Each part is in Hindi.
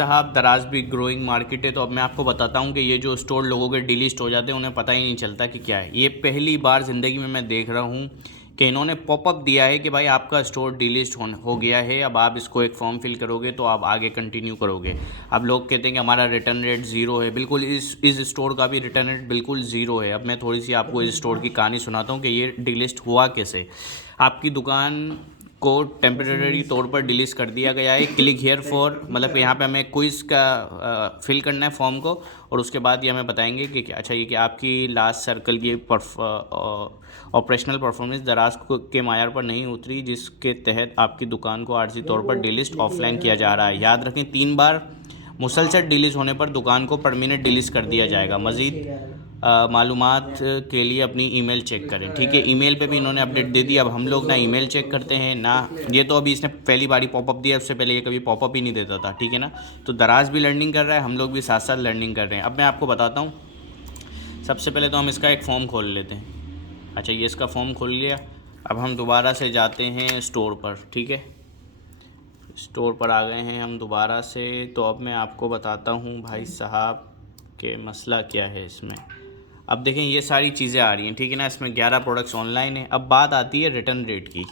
साहब दराज भी ग्रोइंग मार्केट है। तो अब मैं आपको बताता हूँ कि ये जो स्टोर लोगों के डिलीस्ट हो जाते हैं उन्हें पता ही नहीं चलता कि क्या है। ये पहली बार ज़िंदगी में मैं देख रहा हूँ कि इन्होंने पॉपअप दिया है कि भाई आपका स्टोर डिलीस्ट हो गया है, अब आप इसको एक फॉर्म फिल करोगे तो आप आगे कंटिन्यू करोगे। अब लोग कहते हैं कि हमारा रिटर्न रेट ज़ीरो है। बिल्कुल इस स्टोर का भी रिटर्न रेट बिल्कुल ज़ीरो है। अब मैं थोड़ी सी आपको इस स्टोर की कहानी सुनाता हूँ कि ये डिलीस्ट हुआ कैसे। आपकी दुकान को टेम्परेरी तौर पर डिलीट कर दिया गया है। क्लिक हियर फॉर, मतलब कि यहाँ पे हमें क्विज़ का फिल करना है फॉर्म को, और उसके बाद ये हमें बताएंगे कि अच्छा ये कि आपकी लास्ट सर्कल की ऑपरेशनल परफॉर्मेंस दराज के मायार पर नहीं उतरी, जिसके तहत आपकी दुकान को आर्जी तौर पर डिलीट ऑफलाइन किया जा रहा है। याद रखें 3 बार मुसलसल डिलीट होने पर दुकान को परमानेंट डिलीट कर दिया जाएगा। मज़ीद मालूमात के लिए अपनी ईमेल चेक करें। ठीक है, ईमेल पे भी इन्होंने अपडेट दे दी। अब हम लोग ना ईमेल चेक करते हैं ना, ये तो अभी इसने पहली बारी पॉपअप दिया, उससे पहले ये कभी पॉपअप ही नहीं देता था। ठीक है ना, तो दराज भी लर्निंग कर रहा है, हम लोग भी साथ साथ लर्निंग कर रहे हैं। अब मैं आपको बताता हूँ, सबसे पहले तो हम इसका एक फ़ॉर्म खोल लेते हैं। अच्छा, ये इसका फ़ॉर्म खोल लिया। अब हम दोबारा से जाते हैं स्टोर पर। ठीक है, स्टोर पर आ गए हैं हम दोबारा से। तो अब मैं आपको बताता हूँ भाई साहब के मसला क्या है इसमें। अब देखें ये सारी चीज़ें आ रही हैं, ठीक है ना, इसमें 11 प्रोडक्ट्स ऑनलाइन है। अब बात आती है रिटर्न रेट की।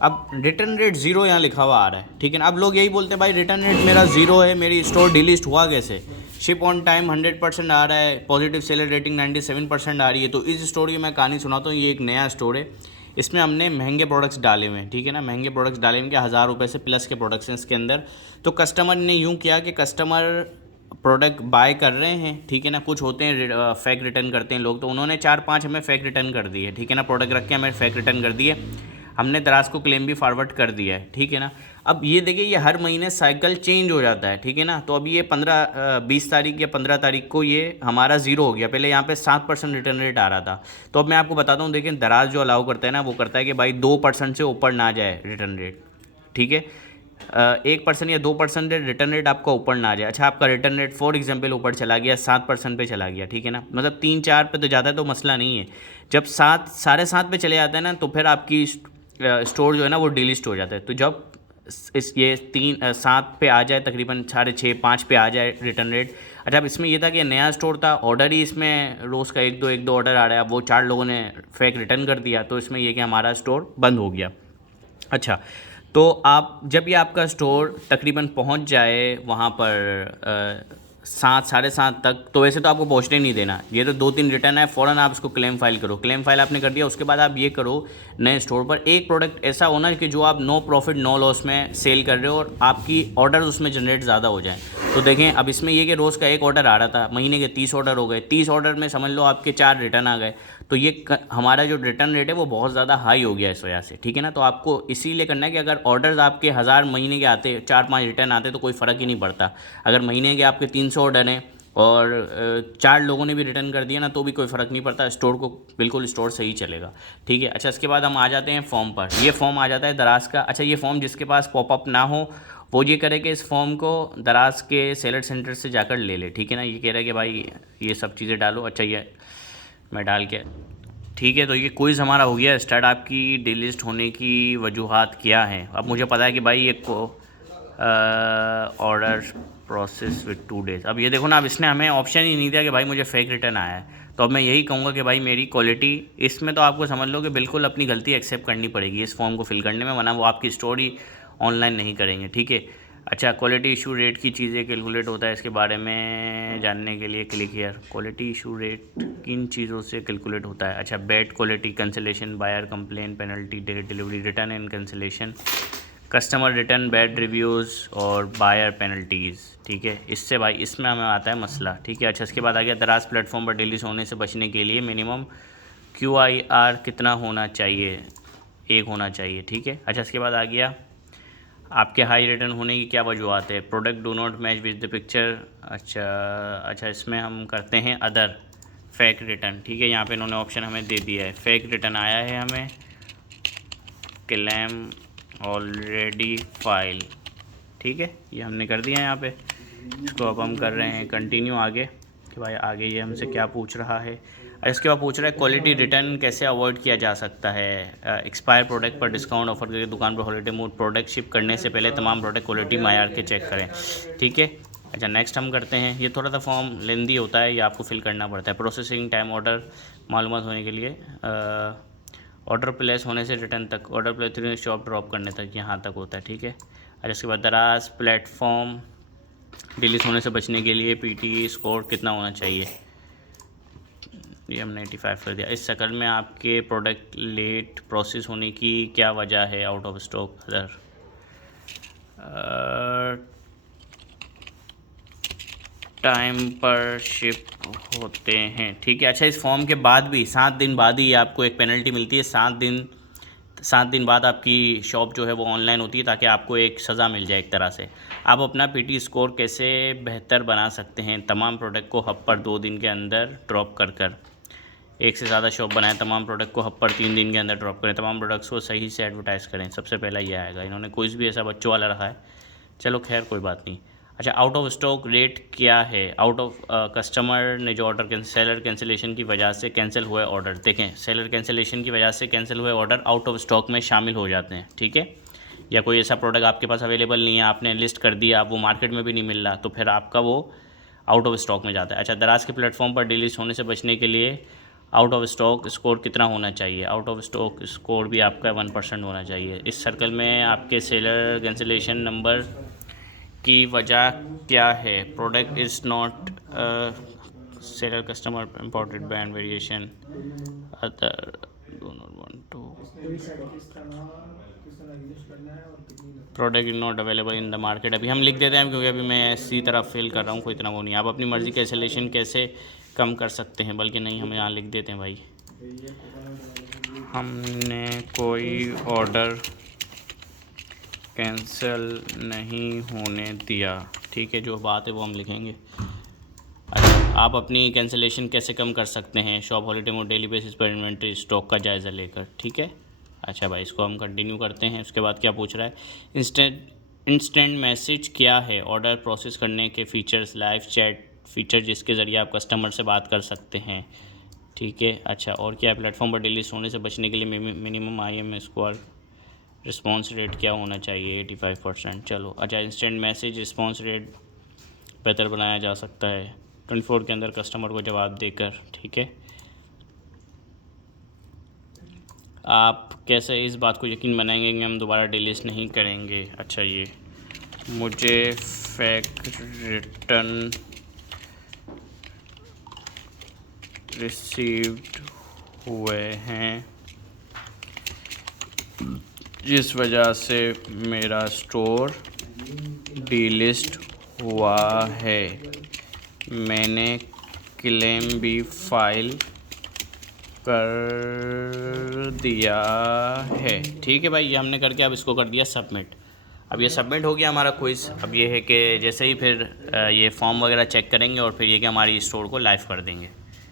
अब रिटर्न रेट ज़ीरो यहाँ लिखा हुआ आ रहा है, ठीक है ना। अब लोग यही बोलते हैं भाई रिटर्न रेट मेरा ज़ीरो है, मेरी स्टोर डिलीस्ट हुआ कैसे। शिप ऑन टाइम 100% आ रहा है, पॉजिटिव सेलर रेटिंग 97% आ रही है। तो इस स्टोर की मैं कहानी सुनाता हूँ। ये एक नया स्टोर है, इसमें हमने महंगे प्रोडक्ट्स डाले हुए हैं। ठीक है ना, महंगे प्रोडक्ट्स डाले हुए हैं कि 1000 रुपये से प्लस के प्रोडक्ट्स हैं इसके अंदर। तो कस्टमर ने यूँ किया कि कस्टमर प्रोडक्ट बाय कर रहे हैं, ठीक है ना। कुछ होते हैं फेक रिटर्न करते हैं लोग, तो उन्होंने 4-5 हमें फेक रिटर्न कर दिए, ठीक है ना। प्रोडक्ट रख के हमें फेक रिटर्न कर दिए, हमने दराज को क्लेम भी फॉरवर्ड कर दिया है, ठीक है ना। अब ये देखिए ये हर महीने साइकिल चेंज हो जाता है, ठीक है ना। तो अभी ये 20 तारीख या 15 तारीख को ये हमारा ज़ीरो हो गया। पहले यहाँ पे 7% रिटर्न रेट आ रहा था। तो अब मैं आपको बताता हूँ, देखिए दराज जो अलाउ करता है ना, वो करता है कि भाई 2% से ऊपर ना जाए रिटर्न रेट, ठीक है। 1% या 2% रिटर्न रेट आपका ऊपर ना आ जाए। अच्छा, आपका रिटर्न रेट फॉर एग्जांपल ऊपर चला गया, 7% पे चला गया, ठीक है ना, मतलब 3-4 पे तो ज़्यादा तो मसला नहीं है। जब 7, 7.5 पे चले जाता है ना, तो फिर आपकी स्टोर जो है ना वो डिलीस्ट हो जाता है। तो जब इस ये 7 पे आ जाए, तकरीबन 6.5-5 पे आ जाए रिटर्न रेट। अच्छा, अब इसमें ये था कि नया स्टोर था, ऑर्डर ही इसमें रोज़ का 1-2 ऑर्डर आ रहा है। अब वो 4 लोगों ने फेक रिटर्न कर दिया, तो इसमें ये कि हमारा स्टोर बंद हो गया। अच्छा, तो आप जब ये आपका स्टोर तकरीबन पहुंच जाए वहाँ पर 7, 7:30 तक, तो वैसे तो आपको पहुंचने नहीं देना। ये तो 2-3 रिटर्न है, फ़ौरन आप इसको क्लेम फाइल करो। क्लेम फाइल आपने कर दिया, उसके बाद आप ये करो, नए स्टोर पर एक प्रोडक्ट ऐसा होना कि जो आप नो प्रॉफिट नो लॉस में सेल कर रहे हो और आपकी ऑर्डर उसमें जनरेट ज़्यादा हो जाए। तो देखें अब इसमें ये कि रोज़ का 1 ऑर्डर आ रहा था, महीने के 30 ऑर्डर हो गए। 30 ऑर्डर में समझ लो आपके 4 रिटर्न आ गए। तो ये हमारा जो रिटर्न रेट है वो बहुत ज़्यादा हाई हो गया इस वजह से, ठीक है ना। तो आपको इसीलिए करना है कि अगर ऑर्डर्स आपके 1000 महीने के आते, 4-5 रिटर्न आते, तो कोई फ़र्क ही नहीं पड़ता। अगर महीने के आपके 300 ऑर्डर हैं और 4 लोगों ने भी रिटर्न कर दिया ना, तो भी कोई फ़र्क नहीं पड़ता, स्टोर को बिल्कुल स्टोर सही चलेगा, ठीक है। अच्छा, इसके बाद हम आ जाते हैं फॉर्म पर। ये फॉर्म आ जाता है दराज का। अच्छा, ये फॉर्म जिसके पास पॉपअप ना हो वो ये करे कि इस फॉर्म को दराज के सेलर सेंटर से जाकर ले ले, ठीक है ना। ये कह रहा है कि भाई ये सब चीज़ें डालो। अच्छा, ये मैं डाल के, ठीक है। तो ये क्विज़ हमारा हो गया स्टार्ट। आपकी डिलीस्ट होने की वजूहात क्या हैं। अब मुझे पता है कि भाई ये को ऑर्डर प्रोसेस विद 2 डेज़। अब ये देखो ना, अब इसने हमें ऑप्शन ही नहीं दिया कि भाई मुझे फेक रिटर्न आया है। तो अब मैं यही कहूँगा कि भाई मेरी क्वालिटी इसमें तो आपको समझ लो कि बिल्कुल अपनी गलती एक्सेप्ट करनी पड़ेगी इस फॉर्म को फिल करने में, वरना वो आपकी स्टोरी ऑनलाइन नहीं करेंगे, ठीक है। अच्छा, क्वालिटी इशू रेट की चीज़ें कैलकुलेट होता है, इसके बारे में जानने के लिए click here. Quality issue rate किन चीज़ों से कैलकुलेट होता है। अच्छा, bad quality, cancellation, buyer complain, penalty, delayed delivery, return and cancellation, customer return, bad reviews और बायर पेनल्टीज़, ठीक है। इससे भाई इसमें हमें आता है मसला, ठीक है। अच्छा, इसके बाद आ गया दराज प्लेटफॉर्म पर डिलीट होने से बचने के लिए मिनिमम QIR कितना होना चाहिए, 1 होना चाहिए, ठीक है। अच्छा, इसके बाद आ गया आपके हाई रिटर्न होने की क्या वजूहत है। Product do not match with the picture. अच्छा, इसमें हम करते हैं अदर फेक रिटर्न, ठीक है। यहाँ पे इन्होंने ऑप्शन हमें दे दिया है, फेक रिटर्न आया है हमें, क्लेम ऑलरेडी फाइल, ठीक है, ये हमने कर दिया है यहाँ पे। इसको अब हम कर रहे हैं कंटिन्यू आगे। कि भाई आगे ये हमसे क्या पूछ रहा है। और इसके बाद पूछ रहा है क्वालिटी रिटर्न कैसे अवॉइड किया जा सकता है। एक्सपायर प्रोडक्ट पर डिस्काउंट ऑफर करके दुकान पर हॉलीडे मूड। प्रोडक्ट शिप करने से पहले तमाम प्रोडक्ट क्वालिटी मायार के चेक करें। ठीक है, अच्छा नेक्स्ट हम करते हैं। ये थोड़ा सा फॉर्म लेंदी होता है, ये आपको फिल करना पड़ता है। प्रोसेसिंग टाइम ऑर्डर मालूमात होने के लिए, ऑर्डर प्लेस होने से रिटर्न तक, ऑर्डर प्लेस शॉप ड्रॉप करने तक, यहाँ तक होता है। ठीक है, और इसके बाद दराज प्लेटफॉर्म डिलीट होने से बचने के लिए पीटी स्कोर कितना होना चाहिए, ये हमने 85 कर दिया। इस शक्ल में आपके प्रोडक्ट लेट प्रोसेस होने की क्या वजह है, out of stock, other time पर शिप होते हैं। ठीक है, अच्छा इस फॉर्म के बाद भी 7 दिन बाद ही आपको एक पेनल्टी मिलती है। 7 दिन बाद आपकी शॉप जो है वो ऑनलाइन होती है, ताकि आपको एक सज़ा मिल जाए एक तरह से। आप अपना पीटी स्कोर कैसे बेहतर बना सकते हैं, तमाम प्रोडक्ट को हब पर 2 दिन के अंदर ड्रॉप कर एक से ज़्यादा शॉप बनाएं। तमाम प्रोडक्ट को हब पर 3 दिन के अंदर ड्रॉप करें। तमाम प्रोडक्ट्स को सही से एडवर्टाइज़ करें। सबसे पहला ये आएगा। इन्होंने कुछ भी ऐसा बच्चों वाला रखा है, चलो खैर कोई बात नहीं। अच्छा, आउट ऑफ स्टॉक रेट क्या है। आउट ऑफ कस्टमर ने जो ऑर्डर सेलर कैंसिलेशन की वजह से कैंसिल हुए ऑर्डर, देखें सेलर कैंसिलेशन की वजह से कैंसिल हुए ऑर्डर आउट ऑफ स्टॉक में शामिल हो जाते हैं। ठीक है, या कोई ऐसा प्रोडक्ट आपके पास अवेलेबल नहीं है, आपने लिस्ट कर दिया, वो मार्केट में भी नहीं मिल रहा, तो फिर आपका वो आउट ऑफ स्टॉक में जाता है। अच्छा, दराज के प्लेटफॉर्म पर डिलीट होने से बचने के लिए आउट ऑफ स्टॉक स्कोर कितना होना चाहिए। आउट ऑफ स्टॉक स्कोर भी आपका 1% होना चाहिए। इस सर्कल में आपके सेलर कैंसिलेशन नंबर की वजह क्या है। Product is not seller customer imported band variation other product is not available in the market. अभी हम लिख देते हैं क्योंकि अभी मैं इसी तरह फिल कर रहा हूँ, कोई इतना वो नहीं। आप अपनी मर्ज़ी कैंसिलेशन कैसे कम कर सकते हैं, बल्कि नहीं हम यहाँ लिख देते हैं भाई, हमने कोई ऑर्डर कैंसिल नहीं होने दिया। ठीक है, जो बात है वो हम लिखेंगे। अच्छा, आप अपनी कैंसिलेशन कैसे कम कर सकते हैं। Shop holiday mode daily basis पर इन्वेंट्री स्टॉक का जायज़ा लेकर। ठीक है, अच्छा भाई इसको हम कंटिन्यू करते हैं। उसके बाद क्या पूछ रहा है, इंस्टेंट मैसेज क्या है। ऑर्डर प्रोसेस करने के फीचर्स, लाइव चैट फीचर जिसके ज़रिए आप कस्टमर से बात कर सकते हैं। ठीक है, अच्छा और क्या है, प्लेटफॉर्म पर डिलीट होने से बचने के लिए minimum IM score response rate क्या होना चाहिए, 85%। चलो अच्छा, इंस्टेंट मैसेज रिस्पॉन्स रेट बेहतर बनाया जा सकता है 24 के अंदर कस्टमर को जवाब देकर। ठीक है, आप कैसे इस बात को यकीन बनाएंगे कि हम दोबारा डिलीट नहीं करेंगे। अच्छा, ये मुझे फेक रिटर्न रिसीव्ड हुए हैं जिस वजह से मेरा स्टोर डीलिस्ट हुआ है। मैंने क्लेम भी फाइल कर दिया है। ठीक है भाई, ये हमने करके अब इसको कर दिया सबमिट। अब ये सबमिट हो गया हमारा क्विज़। अब ये है कि जैसे ही फिर ये फॉर्म वगैरह चेक करेंगे और फिर ये कि हमारी स्टोर को लाइव कर देंगे।